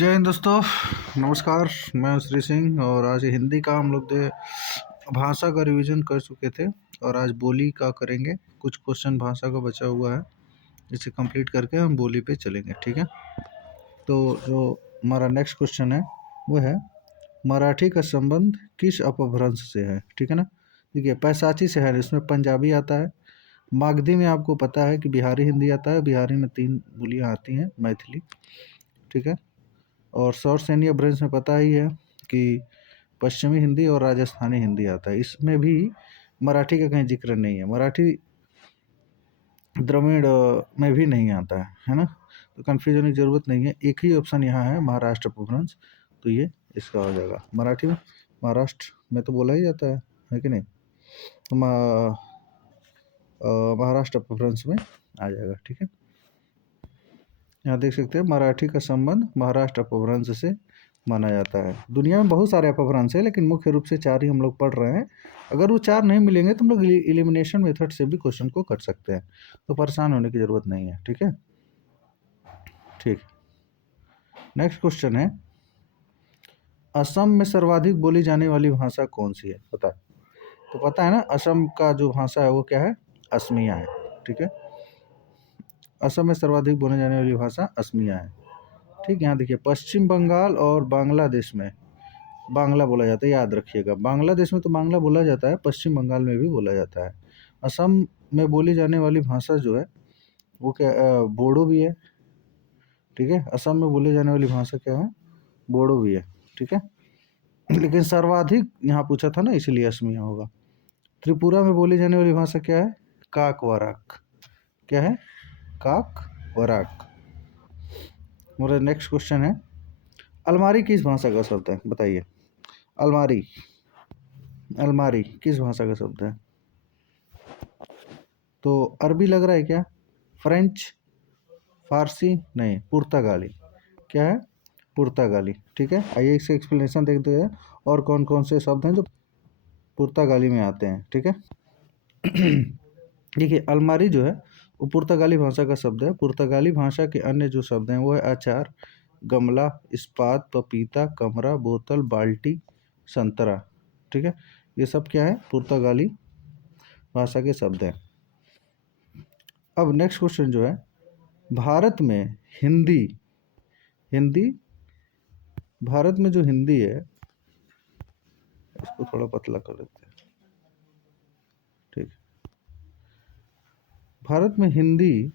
जय हिंद दोस्तों, नमस्कार। मैं हूं श्री सिंह और आज हिंदी का हम लोग भाषा का रिवीजन कर चुके थे और आज बोली का करेंगे। कुछ क्वेश्चन भाषा का बचा हुआ है, इसे कंप्लीट करके हम बोली पे चलेंगे। ठीक है, तो जो हमारा नेक्स्ट क्वेश्चन है वो है मराठी का संबंध किस अपभ्रंश से है। ठीक है ना। देखिए, पैसाची से है, इसमें पंजाबी आता है। मागधी में आपको पता है कि बिहारी हिंदी आता है। बिहारी में 3 बोलियाँ आती हैं, मैथिली। ठीक है। और साउथ सैन्य अपभ्रंश में पता ही है कि पश्चिमी हिंदी और राजस्थानी हिंदी आता है। इसमें भी मराठी का कहीं जिक्र नहीं है। मराठी द्रविड़ में भी नहीं आता है ना। तो कन्फ्यूज होने की ज़रूरत नहीं है। एक ही ऑप्शन यहाँ है, महाराष्ट्र अपभ्रंश। तो ये इसका हो जाएगा। मराठी में महाराष्ट्र में तो बोला ही जाता है कि नहीं। तो महाराष्ट्र अपभ्रंश में आ जाएगा। ठीक है, यहाँ देख सकते हैं मराठी का संबंध महाराष्ट्र अपभ्रंश से माना जाता है। दुनिया में बहुत सारे अपभ्रंश हैं, लेकिन मुख्य रूप से 4 ही हम लोग पढ़ रहे हैं। अगर वो 4 नहीं मिलेंगे तो हम लोग एलिमिनेशन मेथड से भी क्वेश्चन को कर सकते हैं, तो परेशान होने की ज़रूरत नहीं है। ठीक है, ठीक। नेक्स्ट क्वेश्चन है, असम में सर्वाधिक बोली जाने वाली भाषा कौन सी है, पता है? तो पता है ना, असम का जो भाषा है वो क्या है? असमिया है। ठीक है, असम में सर्वाधिक बोले जाने वाली भाषा असमिया है। ठीक, यहाँ देखिए, पश्चिम बंगाल और बांग्लादेश में बांग्ला बोला जाता है, याद रखिएगा। बांग्लादेश में तो बांग्ला बोला जाता है, पश्चिम बंगाल में भी बोला जाता है। असम में बोली जाने वाली भाषा जो है वो क्या, बोडो भी है। ठीक है, असम में बोली जाने वाली भाषा क्या है? बोडो भी है। ठीक है, लेकिन सर्वाधिक यहाँ पूछा था ना, इसलिए असमिया होगा। त्रिपुरा में बोली जाने वाली भाषा क्या है? काकवराक। क्या है? काकवराक। मेरा नेक्स्ट क्वेश्चन है, अलमारी किस भाषा का शब्द है, बताइए? अलमारी, अलमारी किस भाषा का शब्द है? तो अरबी लग रहा है क्या? फ्रेंच, फारसी? नहीं, पुर्तगाली। क्या है? पुर्तगाली। ठीक है, आइए इससे एक्सप्लेनेशन देखते हैं और कौन कौन से शब्द हैं जो पुर्तगाली में आते हैं। ठीक है, देखिए, अलमारी जो है वो पुर्तगाली भाषा का शब्द है। पुर्तगाली भाषा के अन्य जो शब्द हैं वो है अचार, गमला, इस्पात, पपीता, कमरा, बोतल, बाल्टी, संतरा। ठीक है, ये सब क्या है? पुर्तगाली भाषा के शब्द हैं। अब नेक्स्ट क्वेश्चन जो है, भारत में हिंदी हिंदी भारत में जो हिंदी है, इसको थोड़ा पतला कर देते हैं। ठीक, भारत में हिंदी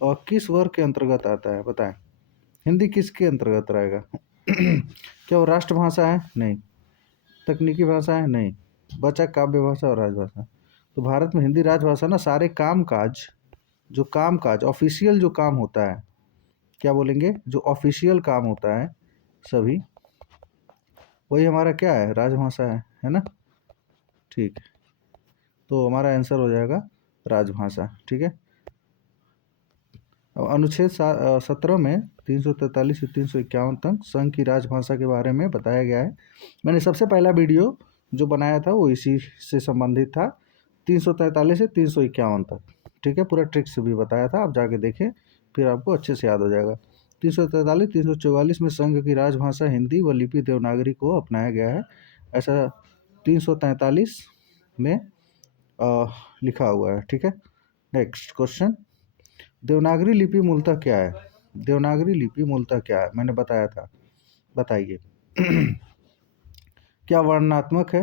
और किस वर्ग के अंतर्गत आता है, बताएं? हिंदी किसके अंतर्गत रहेगा? क्या वो राष्ट्रभाषा है? नहीं। तकनीकी भाषा है? नहीं। बचा काव्य भाषा और राजभाषा। तो भारत में हिंदी राजभाषा ना। सारे काम काज ऑफिशियल जो काम होता है, क्या बोलेंगे, जो ऑफिशियल काम होता है सभी, वही हमारा क्या है? राजभाषा है ना। ठीक, तो हमारा आंसर हो जाएगा राजभाषा। ठीक है, अब अनुच्छेद 17 में 343 से 351 तक संघ की राजभाषा के बारे में बताया गया है। मैंने सबसे पहला वीडियो जो बनाया था वो इसी से संबंधित था, 343 से 351 तक। ठीक है, पूरा ट्रिक से भी बताया था, आप जाके देखें, फिर आपको अच्छे से याद हो जाएगा। 343 344 में संघ की राजभाषा हिंदी व लिपि देवनागरी को अपनाया गया है, ऐसा 343 में लिखा हुआ है। ठीक है, नेक्स्ट क्वेश्चन, देवनागरी लिपि मूलतः क्या है? देवनागरी लिपि मूलतः क्या है, मैंने बताया था, बताइए। क्या वर्णनात्मक है?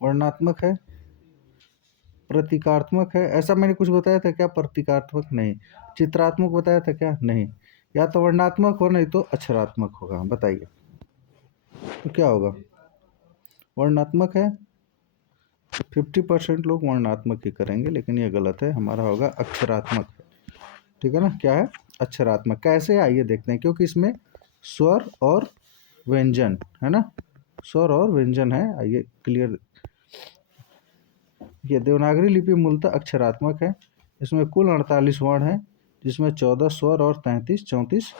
वर्णनात्मक है? प्रतीकात्मक है? ऐसा मैंने कुछ बताया था क्या? प्रतीकात्मक नहीं। चित्रात्मक बताया था क्या? नहीं। या तो वर्णनात्मक हो, नहीं तो अक्षरात्मक होगा, बताइए। तो क्या होगा? वर्णनात्मक है। 50% लोग वर्णनात्मक ही करेंगे, लेकिन ये गलत है, हमारा होगा अक्षरात्मक। ठीक है ना, क्या है? अक्षरात्मक। कैसे, आइए देखते हैं, क्योंकि इसमें स्वर और व्यंजन है ना, स्वर और व्यंजन है। आइए क्लियर, ये देवनागरी लिपि मूलतः अक्षरात्मक है। इसमें कुल 48 वर्ण है, जिसमें 14 स्वर और 34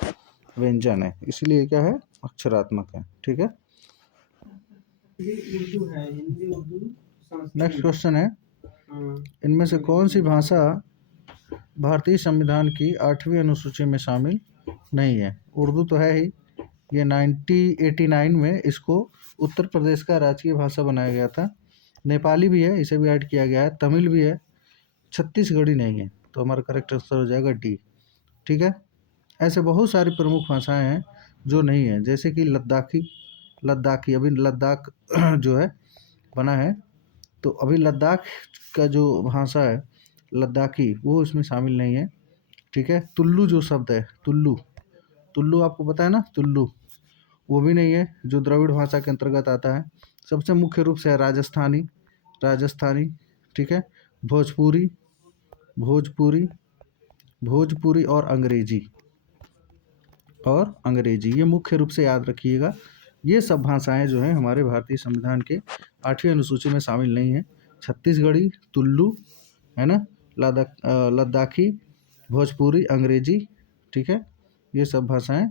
व्यंजन है, इसलिए क्या है? अक्षरात्मक है। ठीक है, नेक्स्ट क्वेश्चन है, इनमें से कौन सी भाषा भारतीय संविधान की 8वीं अनुसूची में शामिल नहीं है? उर्दू तो है ही, ये 1989 में इसको उत्तर प्रदेश का राजकीय भाषा बनाया गया था। नेपाली भी है, इसे भी ऐड किया गया है, तमिल भी है, छत्तीसगढ़ी नहीं है, तो हमारा करेक्ट आंसर हो जाएगा डी। ठीक है, ऐसे बहुत सारी प्रमुख भाषाएं हैं जो नहीं है, जैसे कि लद्दाखी अभी लद्दाख जो है बना है, तो अभी लद्दाख का जो भाषा है लद्दाखी वो इसमें शामिल नहीं है। ठीक है, तुल्लू जो शब्द है, तुल्लू तुल्लू आपको पता है ना, तुल्लू वो भी नहीं है, जो द्रविड़ भाषा के अंतर्गत आता है। सबसे मुख्य रूप से है राजस्थानी। ठीक है, भोजपुरी भोजपुरी भोजपुरी और अंग्रेजी ये मुख्य रूप से याद रखिएगा। ये सब भाषाएं जो हैं हमारे भारतीय संविधान के 8वीं अनुसूची में शामिल नहीं है। छत्तीसगढ़ी, तुल्लू है ना, लद्दाखी, भोजपुरी, अंग्रेजी, ठीक है, ये सब भाषाएं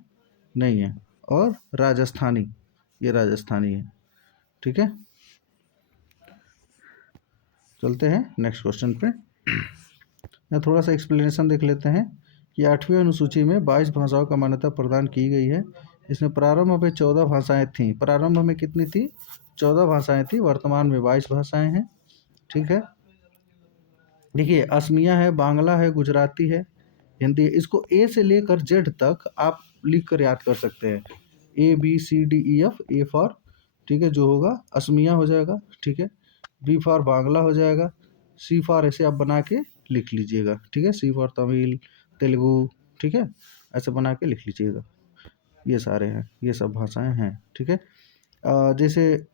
नहीं है। और राजस्थानी, ये राजस्थानी है। ठीक है, चलते हैं नेक्स्ट क्वेश्चन पे। यहाँ थोड़ा सा एक्सप्लेनेशन देख लेते हैं कि 8वीं अनुसूची में 22 भाषाओं का मान्यता प्रदान की गई है। इसमें प्रारंभ में 14 भाषाएं थीं। प्रारंभ में कितनी थी? 14 भाषाएं थी, वर्तमान में 22 भाषाएं हैं। ठीक है, देखिए असमिया है, बांग्ला है, गुजराती है, हिंदी है। इसको ए से लेकर जेड तक आप लिख कर याद कर सकते हैं। ABCDEF, ए फॉर, ठीक है, जो होगा असमिया हो जाएगा। ठीक है, बी फॉर बांग्ला हो जाएगा, सी फॉर ऐसे आप बना के लिख लीजिएगा। ठीक है, सी फॉर तमिल, तेलुगु, ठीक है, ऐसे बना के लिख लीजिएगा। ये सारे हैं, ये सब भाषाएं हैं। ठीक है, जैसे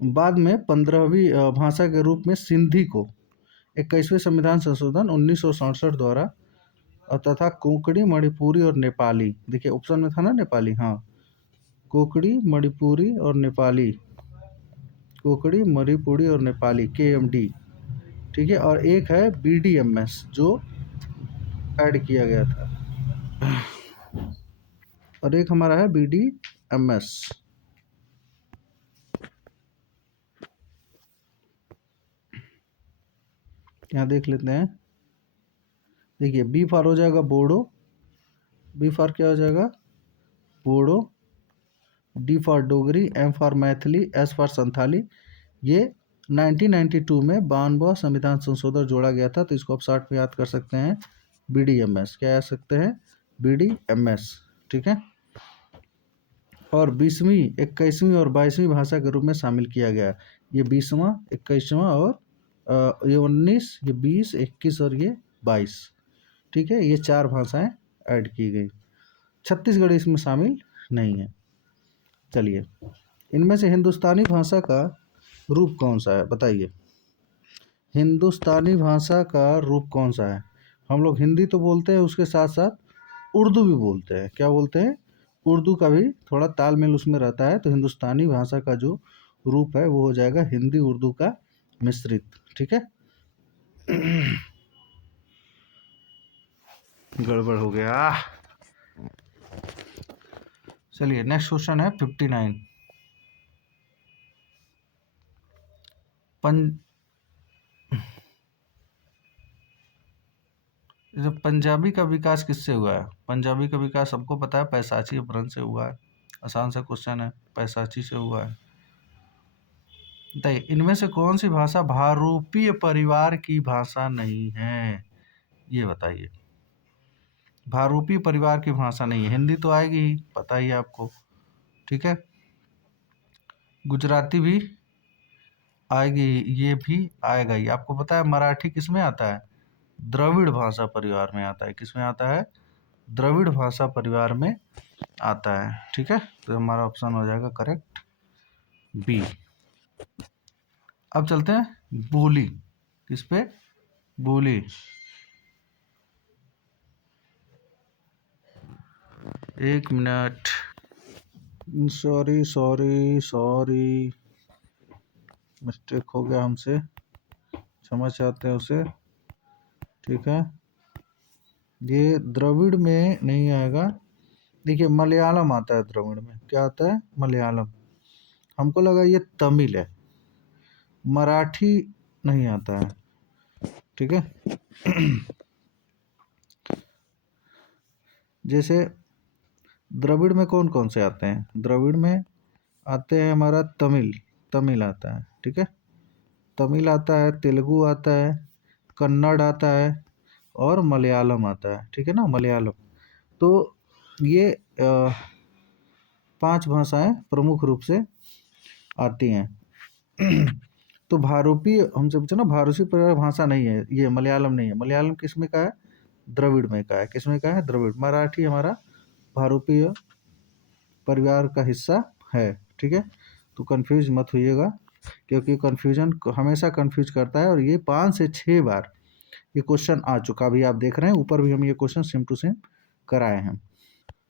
बाद में 15वीं भाषा के रूप में सिंधी को 21वें संविधान संशोधन 1967 द्वारा तथा कोंकणी, मणिपुरी और नेपाली, देखिए ऑप्शन में था ना नेपाली, हाँ, कोंकणी, मणिपुरी और नेपाली, कोंकणी, मणिपुरी और नेपाली, KMD। ठीक है, और एक है BDMS जो ऐड किया गया था, और एक हमारा है BDMS। यहाँ देख लेते हैं। देखिए बी फॉर हो जाएगा बोडो, बी फॉर क्या हो जाएगा? Bodo, D for Dogri, M for Maithili, S for Santhali. ये 1992 में 52वां संविधान संशोधन जोड़ा गया था, तो इसको आप शॉर्ट में याद कर सकते हैं BDMS। क्या याद सकते हैं? BDMS। ठीक है, और 20वीं, 21वीं और 22वीं भाषा के रूप में शामिल किया गया। ये 20वां, 21वां और ये 19, ये 20, 21 और ये 22। ठीक है, ये 4 भाषाएं ऐड की गई। छत्तीसगढ़ी इसमें शामिल नहीं है। चलिए, इनमें से हिंदुस्तानी भाषा का रूप कौन सा है, बताइए। हिंदुस्तानी भाषा का रूप कौन सा है? हम लोग हिंदी तो बोलते हैं, उसके साथ साथ उर्दू भी बोलते हैं। क्या बोलते हैं? उर्दू का भी थोड़ा तालमेल उसमें रहता है। तो हिंदुस्तानी भाषा का जो रूप है वो हो जाएगा हिंदी उर्दू का मिश्रित। ठीक है, गड़बड़ हो गया। चलिए नेक्स्ट क्वेश्चन है 59। पंजाबी का विकास किससे हुआ है? पंजाबी का विकास सबको पता है, पैसाची अपभ्रंश से हुआ है। आसान सा क्वेश्चन है, पैसाची से हुआ है। बताइए इनमें से कौन सी भाषा भारूपीय परिवार की भाषा नहीं है? ये बताइए, भारूपीय परिवार की भाषा नहीं है। हिंदी तो आएगी ही, पता ही है आपको। ठीक है, गुजराती भी आएगी, ये भी आएगा ही। आपको पता है मराठी किस में आता है? द्रविड़ भाषा परिवार में आता है। किस में आता है? द्रविड़ भाषा परिवार में आता है। ठीक है, तो हमारा ऑप्शन हो जाएगा करेक्ट बी। अब चलते हैं बोली। किस पे? बोली। एक मिनट, सॉरी, मिस्टेक हो गया हमसे, क्षमा चाहते हैं उसे। ठीक है, ये द्रविड़ में नहीं आएगा। देखिए मलयालम आता है द्रविड़ में। क्या आता है? मलयालम। हमको लगा ये तमिल है। मराठी नहीं आता है। ठीक है, जैसे द्रविड़ में कौन कौन से आते हैं? द्रविड़ में आते हैं हमारा तमिल, तमिल आता है, ठीक है, तमिल आता है, तेलुगु आता है, कन्नड़ आता है और मलयालम आता है, ठीक है ना, मलयालम। तो ये 5 भाषाएं प्रमुख रूप से आती हैं। तो भारूपी हमसे पूछा ना, भारूसी परिवार भाषा नहीं है ये, मलयालम नहीं है। मलयालम किस में का है? द्रविड़ में का है। किस में का है? द्रविड़। मराठी हमारा भारूपीय परिवार का हिस्सा है, ठीक है। तो कंफ्यूज मत होइएगा, क्योंकि कंफ्यूजन हमेशा कंफ्यूज करता है, और ये 5 से 6 बार ये क्वेश्चन आ चुका। अभी आप देख रहे हैं ऊपर भी हम ये क्वेश्चन सेम टू सेम कराए हैं।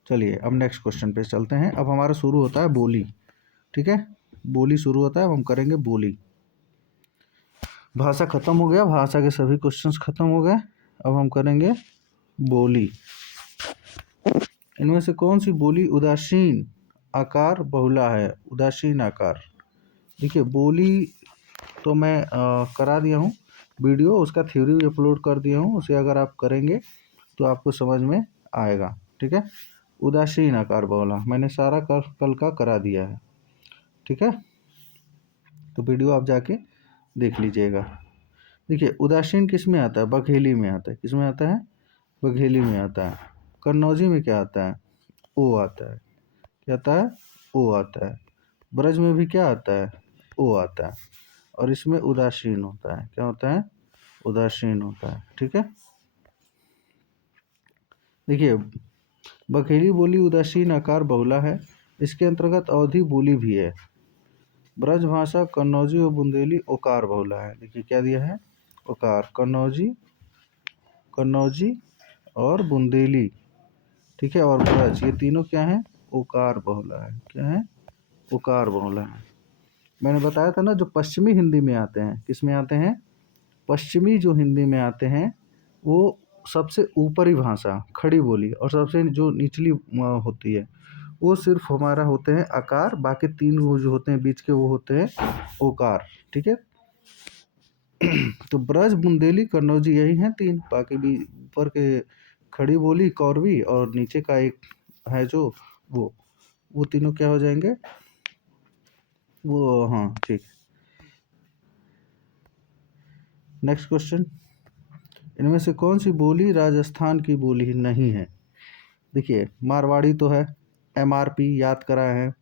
चलिए अब नेक्स्ट क्वेश्चन पे चलते हैं। अब हमारा शुरू होता है बोली, ठीक है, बोली शुरू होता है। अब हम करेंगे बोली। भाषा खत्म हो गया, भाषा के सभी क्वेश्चंस खत्म हो गए। अब हम करेंगे बोली। इनमें से कौन सी बोली उदासीन आकार बहुला है? उदासीन आकार, देखिए बोली तो मैं करा दिया हूँ वीडियो, उसका थ्योरी भी अपलोड कर दिया हूँ, उसे अगर आप करेंगे तो आपको समझ में आएगा, ठीक है। उदासीन आकार बहुला मैंने सारा कल का करा दिया है, ठीक है, तो वीडियो आप जाके देख लीजिएगा। देखिए उदासीन किस में आता है? बघेली में आता है। किस में आता है? बघेली में आता है। कन्नौजी में क्या आता है? ओ आता है। क्या आता है? ओ आता है। ब्रज में भी क्या आता है? ओ आता है। और इसमें उदासीन होता है। क्या होता है? उदासीन होता है, ठीक है। देखिए बघेली बोली उदासीन आकार बहुला है, इसके अंतर्गत अवधी बोली भी है। ब्रज भाषा कन्नौजी और बुंदेली ओकार बहुला है। देखिए क्या दिया है? ओकार। कन्नौजी, कन्नौजी और बुंदेली, ठीक है, और ब्रज, ये तीनों क्या है? ओकार बहुला है। क्या है? ओकार बहुला है। मैंने बताया था ना, जो पश्चिमी हिंदी में आते हैं, किस में आते हैं? पश्चिमी जो हिंदी में आते हैं वो सबसे ऊपरी भाषा खड़ी बोली, और सबसे जो निचली होती है वो सिर्फ हमारा होते हैं आकार, बाकी 3 वो जो होते हैं बीच के वो होते हैं ओकार, ठीक है। तो ब्रज, बुंदेली, कन्नौजी, यही हैं 3। बाकी भी ऊपर के खड़ी बोली, कौरवी, और नीचे का एक है जो वो तीनों क्या हो जाएंगे? वो, हाँ ठीक। नेक्स्ट क्वेश्चन, इनमें से कौन सी बोली राजस्थान की बोली नहीं है? देखिए मारवाड़ी तो है, MRP याद कराए हैं।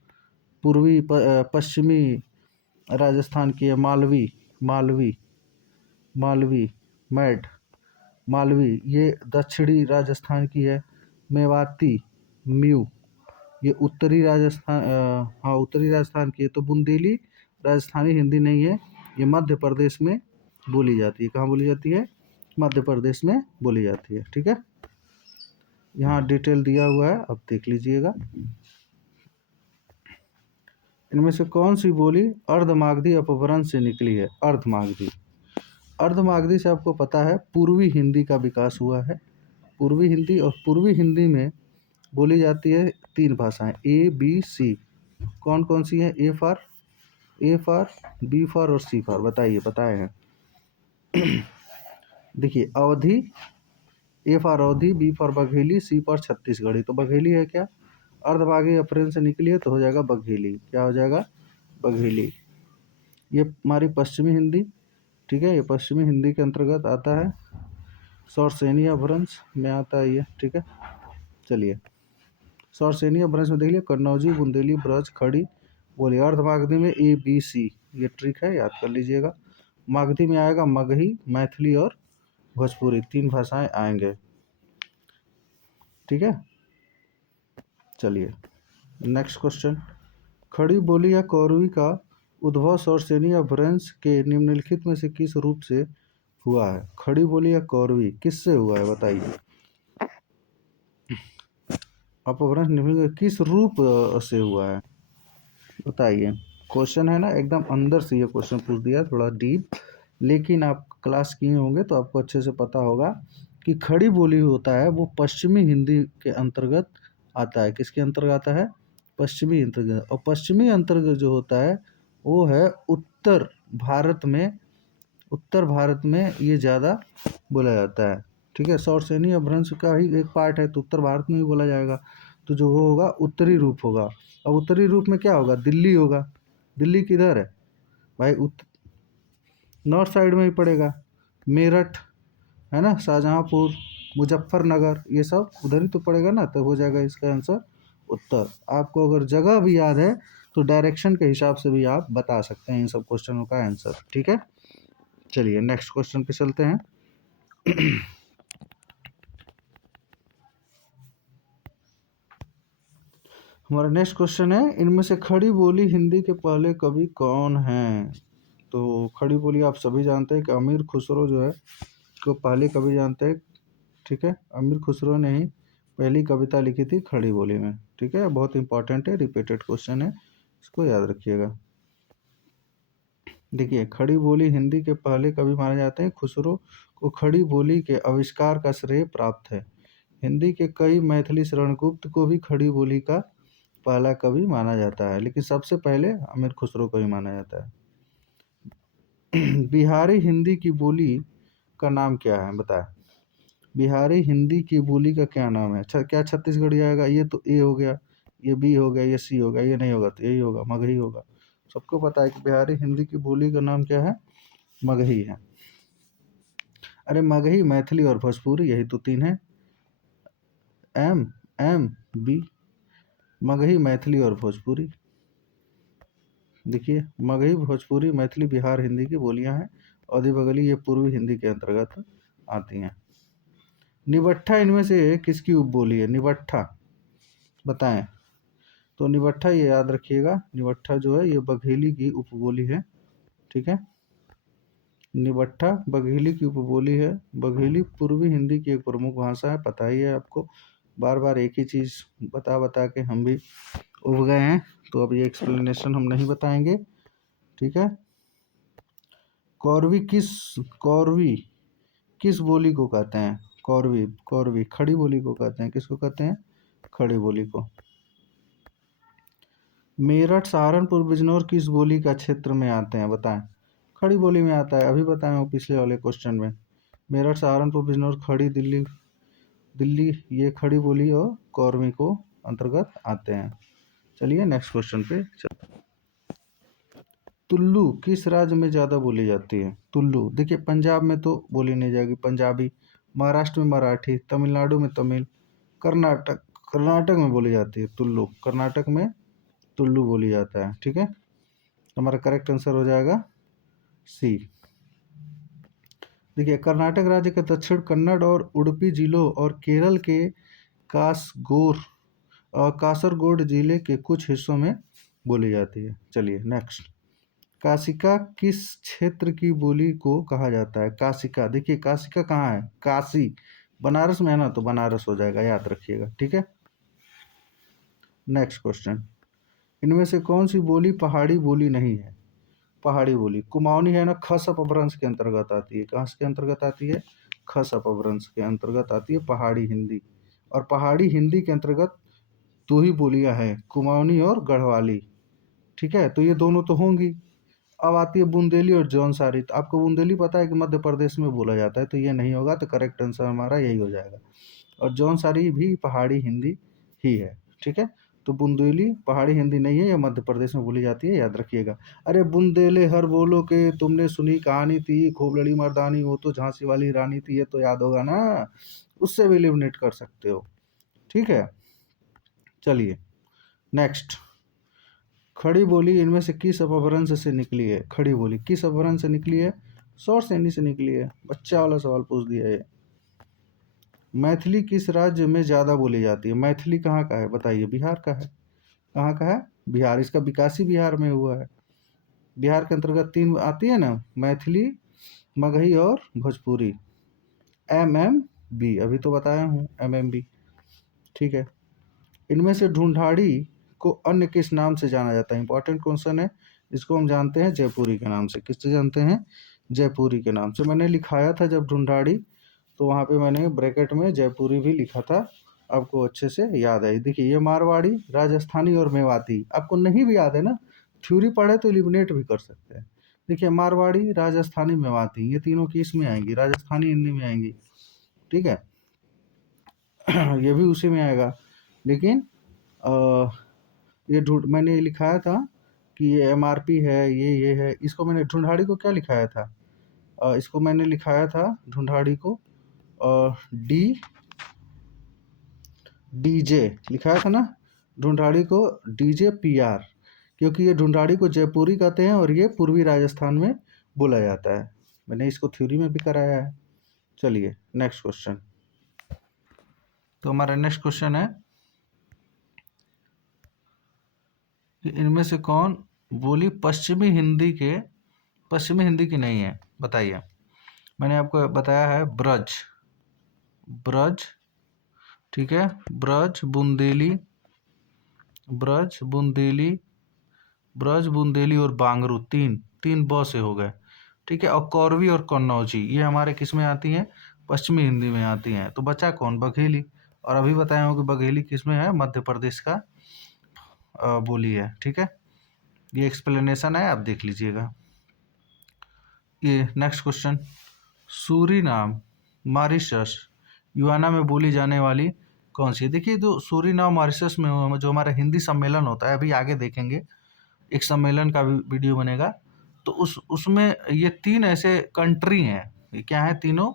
पूर्वी पश्चिमी राजस्थान की है मालवी, मालवी, मालवी, मैड, मालवी। ये दक्षिणी राजस्थान की है मेवाती, म्यू। ये उत्तरी राजस्थान हाँ उत्तरी राजस्थान की है। तो बुंदेली राजस्थानी हिंदी नहीं है, ये मध्य प्रदेश में बोली जाती है। कहाँ बोली जाती है? मध्य प्रदेश में बोली जाती है, ठीक है। यहाँ डिटेल दिया हुआ है, अब देख लीजिएगा। इनमें से कौन सी बोली अर्धमागधी अपभ्रंश से निकली है? अर्धमागधी, अर्धमागधी से आपको पता है पूर्वी हिंदी का विकास हुआ है। पूर्वी हिंदी, और पूर्वी हिंदी में बोली जाती है 3 भाषाएं, ABC। कौन कौन सी है? A फॉर, B फॉर और C फॉर। बताइए, बताए हैं। देखिए अवधी, A for Awadhi, B for Bagheli, C for Chhattisgarhi. तो बघेली है क्या? अर्धमागधी अपभ्रंश से निकली है, तो हो जाएगा बघेली। क्या हो जाएगा? बघेली। ये हमारी पश्चिमी हिंदी, ठीक है, ये पश्चिमी हिंदी के अंतर्गत आता है। सौरसेनी अपभ्रंश में आता है ये, ठीक है। चलिए सौरसेनी अपभ्रंश में देख लिया, कन्नौजी, बुंदेली, ब्रज, खड़ी बोली। अर्धमागधी में ABC, ये ट्रिक है, याद कर लीजिएगा। मागधी में आएगा मगही, मैथिली और भोजपुरी, 3 भाषाएं आएंगे, ठीक है। चलिए नेक्स्ट क्वेश्चन, खड़ी बोली या कौरवी का उद्भव सौरसेनी अपभ्रंश के निम्नलिखित में से किस रूप से हुआ है? खड़ी बोली या कौरवी किससे हुआ है? बताइए। अपभ्रंश निम्नलिखित किस रूप से हुआ है? बताइए। क्वेश्चन है ना एकदम अंदर से, ये क्वेश्चन पूछ दिया, थोड़ा डीप, लेकिन आप क्लास किए होंगे तो आपको अच्छे से पता होगा कि खड़ी बोली होता है वो पश्चिमी हिंदी के अंतर्गत आता है। किसके अंतर्गत आता है? पश्चिमी अंतर्गत। और पश्चिमी अंतर्गत जो होता है वो है उत्तर भारत में, उत्तर भारत में ये ज़्यादा बोला जाता है, ठीक है। सौरसेनी अपभ्रंश का ही एक पार्ट है, तो उत्तर भारत में भी बोला जाएगा। तो जो वो होगा उत्तरी रूप होगा। अब उत्तरी रूप में क्या होगा, दिल्ली होगा। दिल्ली किधर है भाई, नॉर्थ साइड में ही पड़ेगा। मेरठ है ना, शाहजहाँपुर, मुजफ्फरनगर, ये सब उधर ही तो पड़ेगा ना, तो हो जाएगा इसका आंसर उत्तर। आपको अगर जगह भी याद है तो डायरेक्शन के हिसाब से भी आप बता सकते हैं इन सब क्वेश्चनों का आंसर, ठीक है। चलिए नेक्स्ट क्वेश्चन पे चलते हैं। हमारा नेक्स्ट क्वेश्चन है, इनमें से खड़ी बोली हिंदी के पहले कवि कौन हैं। तो खड़ी बोली आप सभी जानते हैं कि अमीर खुसरो जो है को पहले कवि जानते हैं, ठीक है। अमीर खुसरो ने ही पहली कविता लिखी थी खड़ी बोली में, ठीक है। बहुत इंपॉर्टेंट है, रिपीटेड क्वेश्चन है, इसको याद रखिएगा। देखिए, खड़ी बोली हिंदी के पहले कवि माने जाते हैं। खुसरो को खड़ी बोली के आविष्कार का श्रेय प्राप्त है। हिंदी के कई मैथिली शरणगुप्त को भी खड़ी बोली का पहला कवि माना जाता है, लेकिन सबसे पहले अमीर खुसरो को ही माना जाता है। बिहारी हिंदी की बोली का नाम क्या है, बताएं। बिहारी हिंदी की बोली का क्या नाम है। क्या छत्तीसगढ़ी आएगा, ये तो ए हो गया, ये बी हो गया, ये सी हो गया, ये नहीं होगा तो यही होगा, मगही होगा। सबको पता है कि बिहारी हिंदी की बोली का नाम क्या है, मगही है। अरे मगही, मैथिली और भोजपुरी, यही तो तीन है, M M B. Magahi, Maithili और भोजपुरी। देखिए, मगही, भोजपुरी, मैथिली बिहार हिंदी की बोलियां हैं। अवधी बगली ये पूर्वी हिंदी के अंतर्गत आती हैं। निबट्ठा इनमें से किसकी उपबोली है, निबट्ठा बताएं। तो निबट्ठा ये याद रखिएगा, निबट्ठा जो है ये बघेली की उपबोली है, ठीक है। निबट्ठा बघेली की उपबोली है। बघेली पूर्वी हिंदी की एक प्रमुख भाषा है, पता ही है आपको। बार बार एक ही चीज़ बता बता के हम भी उब गए हैं, तो अब ये एक्सप्लेनेशन हम नहीं बताएंगे, ठीक है। कौरवी किस बोली को कहते हैं, कौरवी कौरवी खड़ी बोली को कहते हैं। किसको कहते हैं, खड़ी बोली को। मेरठ, सहारनपुर, बिजनौर किस बोली का क्षेत्र में आते हैं, बताएं। खड़ी बोली में आता है, अभी बताएं वो पिछले वाले क्वेश्चन में। मेरठ, सहारनपुर, बिजनौर, खड़ी, दिल्ली दिल्ली ये खड़ी बोली और कौरवी को अंतर्गत आते हैं। चलिए नेक्स्ट क्वेश्चन पे चलते हैं। तुल्लू किस राज्य में ज़्यादा बोली जाती है, तुल्लू। देखिए, पंजाब में तो बोली नहीं जाएगी पंजाबी, महाराष्ट्र में मराठी, तमिलनाडु में तमिल, कर्नाटक कर्नाटक में बोली जाती है तुल्लू, कर्नाटक में तुल्लू बोली जाता है, ठीक है। हमारा करेक्ट आंसर हो जाएगा सी। देखिए, कर्नाटक राज्य के दक्षिण कन्नड़ और उडुपी जिलों और केरल के कासगोर और कासरगोड जिले के कुछ हिस्सों में बोली जाती है। चलिए नेक्स्ट, काशिका किस क्षेत्र की बोली को कहा जाता है, काशिका। देखिए, काशिका कहाँ है, काशी बनारस में है ना, तो बनारस हो जाएगा, याद रखिएगा, ठीक है। नेक्स्ट क्वेश्चन, इनमें से कौन सी बोली पहाड़ी बोली नहीं है। पहाड़ी बोली कुमाऊनी है ना, खस अपभ्रंश के अंतर्गत आती है। कहाँ के अंतर्गत आती है, खस अपभ्रंश के अंतर्गत आती है पहाड़ी हिंदी। और पहाड़ी हिंदी के अंतर्गत दो ही बोलियां हैं, कुमाऊनी और गढ़वाली, ठीक है। तो ये दोनों तो होंगी। अब आती है बुंदेली और जौनसारी। तो आपको बुंदेली पता है कि मध्य प्रदेश में बोला जाता है, तो ये नहीं होगा, तो करेक्ट आंसर हमारा यही हो जाएगा। और जौनसारी भी पहाड़ी हिंदी ही है, ठीक है। तो बुंदेली पहाड़ी हिंदी नहीं है, यह मध्य प्रदेश में बोली जाती है, याद रखिएगा। अरे बुंदेले हर बोलो के तुमने सुनी कहानी थी, खूब लड़ी मर्दानी वो तो झांसी वाली रानी थी, ये तो याद होगा ना, उससे भी एलिमिनेट कर सकते हो, ठीक है। चलिए नेक्स्ट, खड़ी बोली इनमें से किस अपभ्रंश से निकली है। खड़ी बोली किस अपभ्रंश से निकली है, शॉर्ट सैनी से निकली है। बच्चा वाला सवाल पूछ दिया है। मैथिली किस राज्य में ज़्यादा बोली जाती है। मैथिली कहाँ का है बताइए, बिहार का है। कहाँ का है, बिहार। इसका विकास ही बिहार में हुआ है। बिहार के अंतर्गत तीन आती है ना, मैथिली, मगही और भोजपुरी। MMB अभी तो बताया हूँ, MMB, ठीक है। इनमें से ढूंढाड़ी को अन्य किस नाम से जाना जाता है। इंपॉर्टेंट क्वेश्चन है, इसको हम जानते हैं जयपुरी के नाम से। किससे जानते हैं, जयपुरी के नाम से। मैंने लिखाया था जब ढूंढाड़ी, तो वहाँ पे मैंने ब्रैकेट में जयपुरी भी लिखा था, आपको अच्छे से याद है। देखिए, ये मारवाड़ी, राजस्थानी और मेवाती। आपको नहीं भी याद है ना, थ्योरी पढ़े तो एलिमिनेट भी कर सकते हैं। देखिए, मारवाड़ी, राजस्थानी, मेवाती, ये तीनों किस में आएंगी, राजस्थानी हिंदी में आएंगी, ठीक है। ये भी उसी में आएगा, लेकिन ये मैंने ये लिखाया था कि ये MRP है, ये है। इसको मैंने ढूंढाड़ी को क्या लिखाया था? इसको मैंने लिखाया था ढूंढाड़ी को DJ लिखाया था ना, ढूंढाड़ी को DJ PR, क्योंकि ये ढूंढाड़ी को जयपुरी कहते हैं और ये पूर्वी राजस्थान में बोला जाता है। मैंने इसको थ्योरी में भी कराया है। चलिए नेक्स्ट क्वेश्चन। तो हमारा नेक्स्ट क्वेश्चन है कि इनमें से कौन बोली पश्चिमी हिंदी की नहीं है, बताइए। मैंने आपको बताया है ब्रज, ठीक है, ब्रज बुंदेली और बांगरू, तीन ब से हो गए, ठीक है। और कौरवी और कन्नौजी ये हमारे किस में आती हैं? पश्चिमी हिंदी में आती हैं। तो बचा कौन? बघेली। और अभी बताया हूँ कि बघेली किस में है? मध्य प्रदेश का बोली है, ठीक है। ये एक्सप्लेनेशन है, आप देख लीजिएगा। ये नेक्स्ट क्वेश्चन, सूरीनाम मॉरिशस युआना में बोली जाने वाली कौन सी है? देखिए, जो सूरीनाम मॉरिशस में जो हमारा हिंदी सम्मेलन होता है, अभी आगे देखेंगे, एक सम्मेलन का भी वीडियो बनेगा, तो उसमें ये 3 ऐसे कंट्री हैं। ये क्या है? तीनों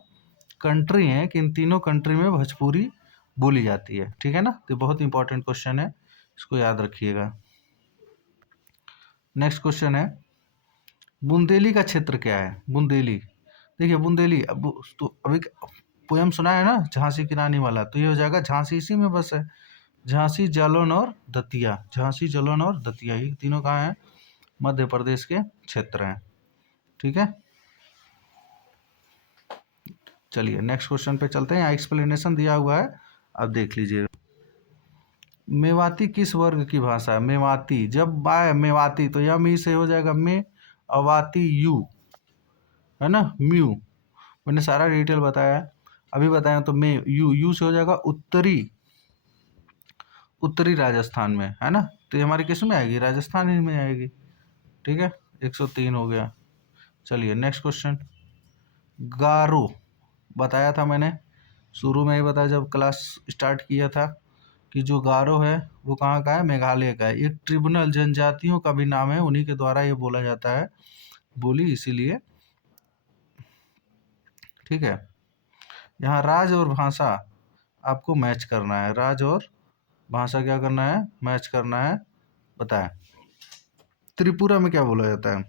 कंट्री हैं कि इन तीनों कंट्री में भोजपुरी बोली जाती है, ठीक है ना। तो बहुत इंपॉर्टेंट क्वेश्चन है, इसको याद रखिएगा। नेक्स्ट क्वेश्चन है, बुंदेली का क्षेत्र क्या है? बुंदेली, देखिए बुंदेली, तो अभी पोयम सुना है ना, झांसी की रानी वाला, तो ये हो जाएगा झांसी, इसी में बस है। झांसी, जालौन और दतिया, ये तीनों कहाँ हैं? मध्य प्रदेश के क्षेत्र हैं, ठीक है। चलिए नेक्स्ट क्वेश्चन पे चलते हैं। यहाँ एक्सप्लेनेशन दिया हुआ है, आप देख लीजिए। मेवाती किस वर्ग की भाषा है? मेवाती, जब बाय मेवाती तो यह मी से हो जाएगा मे, अवाती यू, है ना, म्यू। मैंने सारा डिटेल बताया है, अभी बताया। तो मे यू से हो जाएगा उत्तरी राजस्थान में, है ना। तो ये हमारी किस में आएगी? राजस्थान ही में आएगी, ठीक है। 103 हो गया। चलिए नेक्स्ट क्वेश्चन, गारो, बताया था मैंने शुरू में ही, बताया जब क्लास स्टार्ट किया था, कि जो गारो है वो कहाँ का है? मेघालय का है। एक ट्रिब्यूनल जनजातियों का भी नाम है, उन्हीं के द्वारा ये बोला जाता है बोली, इसीलिए, ठीक है। यहाँ राज और भाषा आपको मैच करना है, राज और भाषा क्या करना है? मैच करना है। बताएं, त्रिपुरा में क्या बोला जाता है?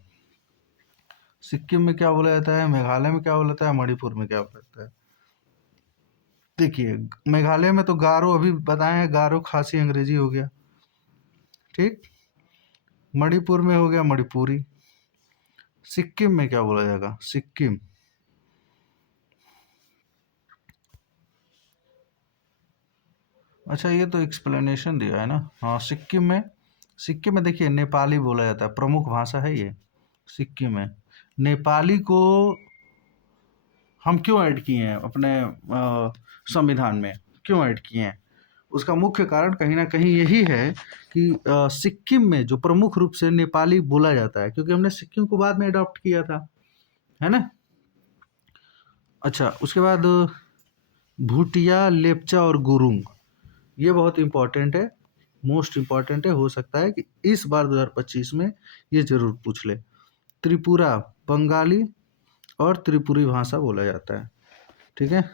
सिक्किम में क्या बोला जाता है? मेघालय में क्या बोला जाता है? मणिपुर में क्या बोला जाता है? देखिए, मेघालय में तो गारो अभी बताए हैं, गारो खासी अंग्रेजी हो गया, ठीक। मणिपुर में हो गया मणिपुरी। सिक्किम में क्या बोला जाएगा? सिक्किम, अच्छा ये तो एक्सप्लेनेशन दिया है ना। हाँ, सिक्किम में देखिए नेपाली बोला जाता है, प्रमुख भाषा है ये सिक्किम में। नेपाली को हम क्यों ऐड किए हैं अपने संविधान में? क्यों ऐड किए हैं? उसका मुख्य कारण कहीं ना कहीं यही है कि सिक्किम में जो प्रमुख रूप से नेपाली बोला जाता है, क्योंकि हमने सिक्किम को बाद में अडॉप्ट किया था, है ना। अच्छा, उसके बाद भूटिया, लेप्चा और गुरुंग, ये बहुत इंपॉर्टेंट है, मोस्ट इंपॉर्टेंट है। हो सकता है कि इस बार 2025 में ये जरूर पूछ ले। त्रिपुरा बंगाली और त्रिपुरी भाषा बोला जाता है, ठीक है।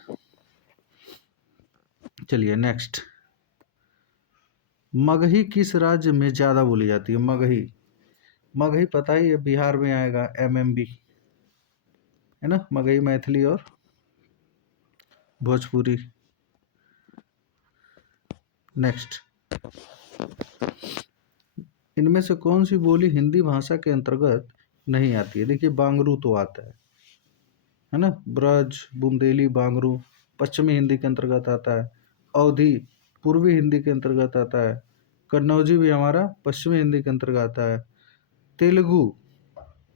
चलिए नेक्स्ट, मगही किस राज्य में ज़्यादा बोली जाती है? मगही पता ही है, बिहार में आएगा, MMB, है ना। मगही मैथिली और भोजपुरी। नेक्स्ट, इनमें से कौन सी बोली हिंदी भाषा के अंतर्गत नहीं आती है? देखिए, बांगरू तो आता है ना। ब्रज, बुंदेली, बांगरू पश्चिमी हिंदी के अंतर्गत आता है। अवधी पूर्वी हिंदी के अंतर्गत आता है। कन्नौजी भी हमारा पश्चिमी हिंदी के अंतर्गत आता है। तेलुगु,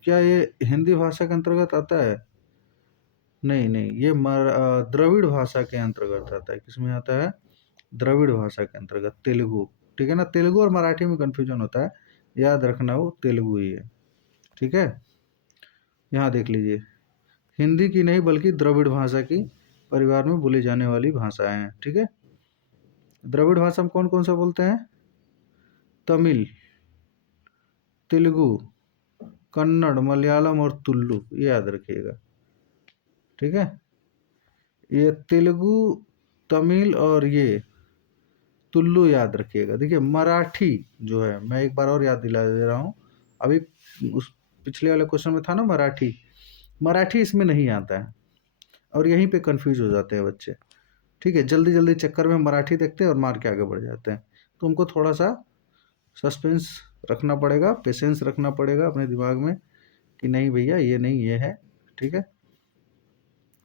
क्या ये हिंदी भाषा के अंतर्गत आता है? नहीं, ये द्रविड़ भाषा के अंतर्गत आता है। किसमें आता है? द्रविड़ भाषा के अंतर्गत, तेलुगु, ठीक है ना। तेलुगु और मराठी में कन्फ्यूजन होता है, याद रखना वो तेलुगु ही है, ठीक है। यहाँ देख लीजिए, हिंदी की नहीं बल्कि द्रविड़ भाषा की परिवार में बोली जाने वाली भाषाएं हैं, ठीक है। द्रविड़ भाषा में कौन कौन सा बोलते हैं? तमिल, तेलुगु, कन्नड़, मलयालम और तुलु, ये याद रखिएगा, ठीक है। ये तेलुगु, तमिल और ये तुल्लु याद रखिएगा। देखिए मराठी जो है, मैं एक बार और याद दिला दे रहा हूँ, अभी उस पिछले वाले क्वेश्चन में था ना मराठी, मराठी इसमें नहीं आता है और यहीं पे कंफ्यूज हो जाते हैं बच्चे, ठीक है। जल्दी जल्दी चक्कर में मराठी देखते हैं और मार के आगे बढ़ जाते हैं। तो उनको थोड़ा सा सस्पेंस रखना पड़ेगा, पेशेंस रखना पड़ेगा अपने दिमाग में कि नहीं भैया ये नहीं ये है, ठीक है।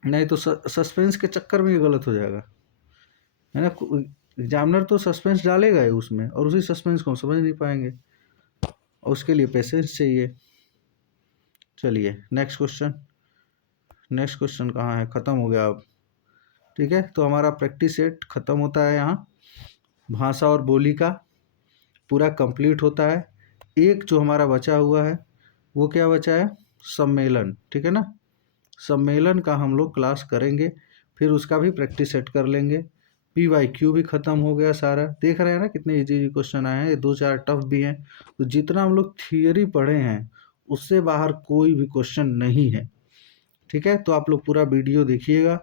नहीं तो सस्पेंस के चक्कर में ये गलत हो जाएगा, है ना। एग्जामिनर तो सस्पेंस डालेगा ही उसमें और उसी सस्पेंस को हम समझ नहीं पाएंगे, और उसके लिए पेशेंस चाहिए। चलिए नेक्स्ट क्वेश्चन। नेक्स्ट क्वेश्चन कहाँ है, ख़त्म हो गया अब, ठीक है। तो हमारा प्रैक्टिस सेट ख़त्म होता है यहाँ, भाषा और बोली का पूरा कंप्लीट होता है। एक जो हमारा बचा हुआ है वो क्या बचा है, सम्मेलन, ठीक है ना। सम्मेलन का हम लोग क्लास करेंगे, फिर उसका भी प्रैक्टिस सेट कर लेंगे। PYQ भी ख़त्म हो गया सारा, देख रहे हैं ना कितने इजी क्वेश्चन आए हैं, ये 2-4 टफ भी हैं। तो जितना हम लोग थियरी पढ़े हैं उससे बाहर कोई भी क्वेश्चन नहीं है, ठीक है। तो आप लोग पूरा वीडियो देखिएगा,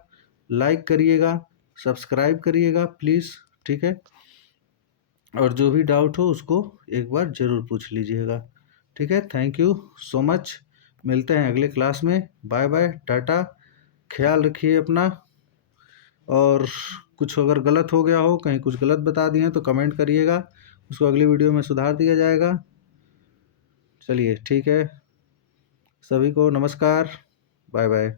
लाइक करिएगा, सब्सक्राइब करिएगा प्लीज़, ठीक है। और जो भी डाउट हो उसको एक बार ज़रूर पूछ लीजिएगा, ठीक है। थैंक यू सो मच, मिलते हैं अगले क्लास में। बाय बाय, टाटा, ख्याल रखिए अपना। और कुछ अगर गलत हो गया हो, कहीं कुछ गलत बता दिए तो कमेंट करिएगा, उसको अगली वीडियो में सुधार दिया जाएगा। चलिए ठीक है, सभी को नमस्कार, बाय बाय।